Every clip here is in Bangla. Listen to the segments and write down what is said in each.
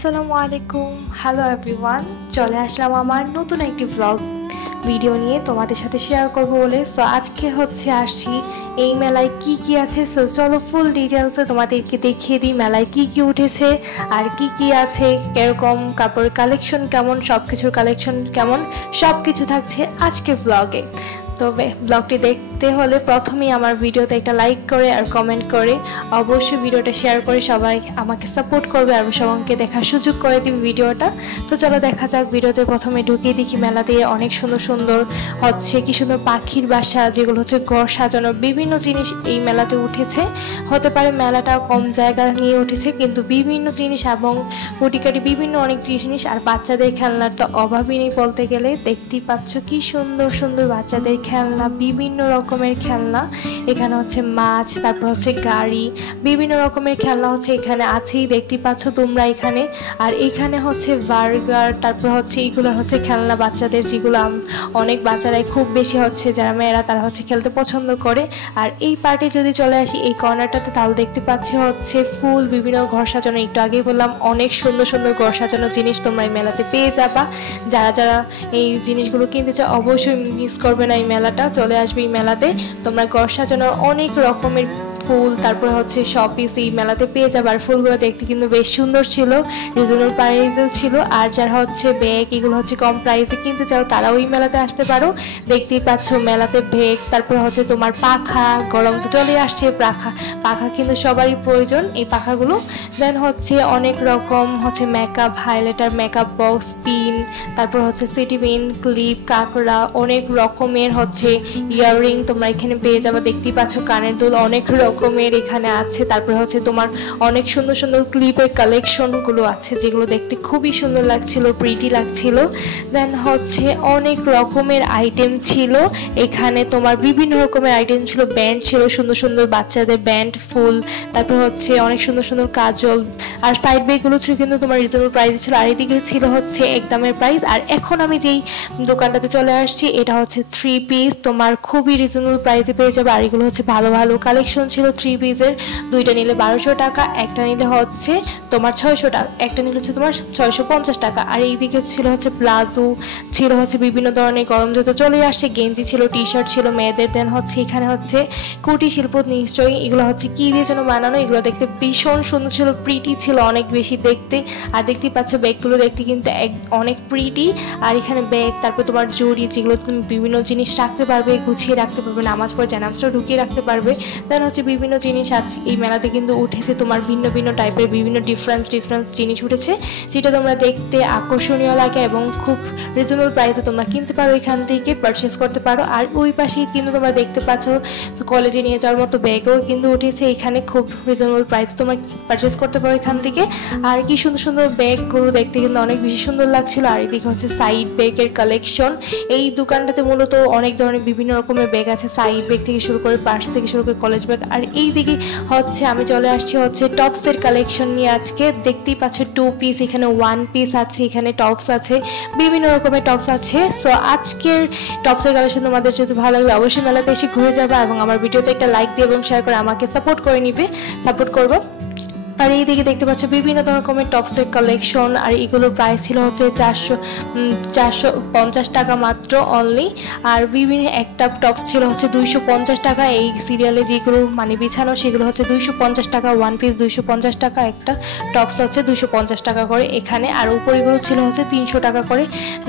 আসসালামু আলাইকুম হ্যালো এভরিওয়ান চলে আসলাম আমার নতুন একটি ব্লগ ভিডিও নিয়ে তোমাদের সাথে শেয়ার করব বলে। সো আজকে আসছি এই মেলায় কি আছে। সো চলো ফুল ডিটেলসে তোমাদেরকে দেখিয়ে দিই মেলায় কি উঠেছে আর কি আছে, কিরকম কাপড়ের কালেকশন কেমন, সব কিছুর কালেকশন কেমন, সব কিছু থাকছে আজকের ব্লগে। তবে ব্লগটি দেখতে হলে প্রথমেই আমার ভিডিওতে একটা লাইক করে আর কমেন্ট করে অবশ্যই ভিডিওটা শেয়ার করে সবাই আমাকে সাপোর্ট করবে আর সবাইকে দেখার সুযোগ করে দিবে ভিডিওটা। তো চলো দেখা যাক। ভিডিওতে প্রথমে ঢুকিয়ে দেখি মেলা দিয়ে অনেক সুন্দর সুন্দর কি সুন্দর পাখির বাসা, যেগুলো ঘর সাজানোর বিভিন্ন জিনিস এই মেলাতে উঠেছে। হতে পারে মেলাটা কম জায়গা নিয়ে উঠেছে, কিন্তু বিভিন্ন জিনিস এবং কুটিকাটি বিভিন্ন অনেক জিনিস আর বাচ্চাদের খেলনার তো অভাবই নেই বলতে গেলে। দেখতেই পাচ্ছ কি সুন্দর সুন্দর বাচ্চাদের খেলনা, বিভিন্ন রকমের খেলনা। এখানে মাছ, তারপর গাড়ি, বিভিন্ন রকমের খেলনা এখানে আছেই, দেখতেই পাচ্ছ তোমরা এখানে। আর এখানে বার্গার, তারপর এইগুলো খেলনা বাচ্চাদের, যেগুলো অনেক বাচ্চারাই খুব বেশি যারা মেয়েরা তারা খেলতে পছন্দ করে। আর এই পার্টে যদি চলে আসি এই কর্নারটাতে, তাহলে দেখতে পাচ্ছি ফুল, বিভিন্ন ঘর সাজানো। একটু আগেই বললাম অনেক সুন্দর সুন্দর ঘর সাজানো জিনিস তোমরা এই মেলাতে পেয়ে যাবা। যারা যারা এই জিনিসগুলো কিনতে চাও অবশ্যই মিস করবে না, এই মেলাটা চলে আসবে। এই মেলাতে তোমরা ঘর সাজানোর অনেক রকমের ফুল, তারপরে শপিস এই মেলাতে পেয়ে যাবে। আর ফুলগুলো দেখতে কিন্তু বেশ সুন্দর ছিল, রিজনেবল প্রাইসেও ছিল। আর যারা ব্যাগ এগুলো কম প্রাইসে কিনতে চাও তারাও এই মেলাতে আসতে পারো। দেখতেই পাচ্ছ মেলাতে ব্যাগ, তারপরে তোমার পাখা, গরম তো চলে আসছে, পাখা কিন্তু সবারই প্রয়োজন এই পাখাগুলো। দেন অনেক রকম makeup, highlighter, makeup box, pin, তারপর সিটি পিন, ক্লিপ, কাঁকড়া, অনেক রকমের ইয়াররিং তোমরা এখানে পেয়ে যাবে। দেখতেই পাচ্ছ কানের দুল অনেক রকমের এখানে আছে। তারপরে তোমার অনেক সুন্দর সুন্দর ক্লিপের কালেকশনগুলো আছে, যেগুলো দেখতে খুবই সুন্দর লাগছিল, প্রিটি লাগছিল। দেন অনেক রকমের আইটেম ছিল এখানে, তোমার বিভিন্ন রকমের আইটেম ছিল। ব্যান্ড ছিল, সুন্দর সুন্দর বাচ্চাদের ব্যান্ড, ফুল, তারপর অনেক সুন্দর সুন্দর কাজল। আর সাইড ব্যাগগুলো ছিল কিন্তু তোমার রিজনেবল প্রাইস ছিল। আর এদিকে ছিল একদমের প্রাইস। আর এখন আমি যেই দোকানটাতে চলে আসছি এটা 3 পিস, তোমার খুবই রিজনেবল প্রাইসে পেয়ে যাবে। আর এগুলো ভালো ভালো কালেকশন ছিল 3 পিসের। দুইটা নিলে 1200 টাকা, একটা নিলে তোমার 600 টাকা, একটা নিলে তোমার 650 টাকা। আর এইদিকে ছিল প্লাজো, ছিল বিভিন্ন ধরনের গরম জুতো চলে আসছে, গেঞ্জি ছিল, টি শার্ট ছিল মেয়েদের। দেন এখানে কুটির শিল্প, নিশ্চয়ই এগুলো কি দিয়ে যেন বানানো, এগুলো দেখতে ভীষণ সুন্দর ছিল, প্রিটি ছিল অনেক বেশি দেখতে। আর দেখতেই পাচ্ছ ব্যাগগুলো দেখতে কিন্তু অনেক প্রিটি। আর এখানে ব্যাগ, তারপর তোমার জড়ি, যেগুলো তুমি বিভিন্ন জিনিস রাখতে পারবে, গুছিয়ে রাখতে পারবে, নামাজ পড়ে জানাজটা ঢুকিয়ে রাখতে পারবে। দেন বিভিন্ন জিনিস আছে এই মেলাতে কিন্তু উঠেছে, তোমার ভিন্ন ভিন্ন টাইপের বিভিন্ন ডিফারেন্স জিনিস উঠেছে, যেটা তোমরা দেখতে আকর্ষণীয় লাগে এবং খুব রিজনেবল প্রাইসে তোমরা কিনতে পারো, এখান থেকে পারচেস করতে পারো। আর ওই পাশেই কিন্তু তোমরা দেখতে পাচ্ছ কলেজে নিয়ে যাওয়ার মতো ব্যাগও কিন্তু উঠেছে এখানে, খুব রিজনেবল প্রাইসে তোমরা পারচেস করতে পারো এখান থেকে। আর কি সুন্দর সুন্দর ব্যাগগুলো দেখতে কিন্তু অনেক বেশি সুন্দর লাগছিল। আর এদিকে সাইড ব্যাগের কালেকশন। এই দোকানটাতে মূলত অনেক ধরনের বিভিন্ন রকমের ব্যাগ আছে, সাইড ব্যাগ থেকে শুরু করে, পার্স থেকে শুরু করে, কলেজ ব্যাগ। আর এই দিকে আমি চলে আসছি টপসের কালেকশন নিয়ে। আজকে দেখতেই পাচ্ছ 2 পিস, এখানে 1 পিস আছে, এখানে টপস আছে, বিভিন্ন রকমের টপস আছে। সো আজকের টপসের কালেকশন তোমাদের যদি ভালো লাগবে অবশ্যই মেলাতে এসে ঘুরে যাবে এবং আমার ভিডিওতে একটা লাইক দিয়ে এবং শেয়ার করে আমাকে সাপোর্ট করবো। আর এইদিকে দেখতে পাচ্ছ বিভিন্ন রকমের টপসের কালেকশন। আর এগুলোর প্রাইস ছিল 450 টাকা মাত্র অনলি। আর বিভিন্ন একটা টপস ছিল 250 টাকা। এই সিরিয়ালে যেগুলো বিছানো সেগুলো 250 টাকা, 1 পিস 250 টাকা, একটা টপস 250 টাকা করে এখানে। আর উপরেগুলো ছিল 300 টাকা করে,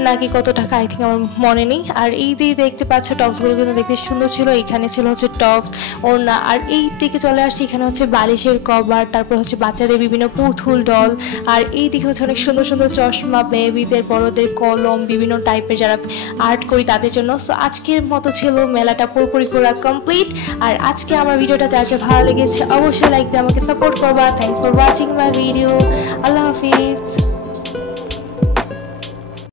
নাকি কত টাকা আই থিঙ্ক আমার মনে নেই। আর এই দিকে দেখতে পাচ্ছ টপসগুলো কিন্তু দেখতে সুন্দর ছিল। এখানে ছিল টপস, ওড়না। আর এই দিকে চলে আসছে এখানে বালিশের কভার, তারপর বাচ্চাদের বিভিন্ন পুতুল, ডল। আর এই দিকে অনেক সুন্দর সুন্দর চশমা, বেবিদের, বড়দের কলম, বিভিন্ন টাইপের যারা আর্ট করি তাদের জন্য। সো আজকের মতো ছিল মেলাটা পুরোপুরি করা কমপ্লিট। আর আজকে আমার ভিডিওটা যার যা ভালো লেগেছে অবশ্যই লাইক দিয়ে আমাকে সাপোর্ট করবা। Thanks for watching my video. Allah Hafiz.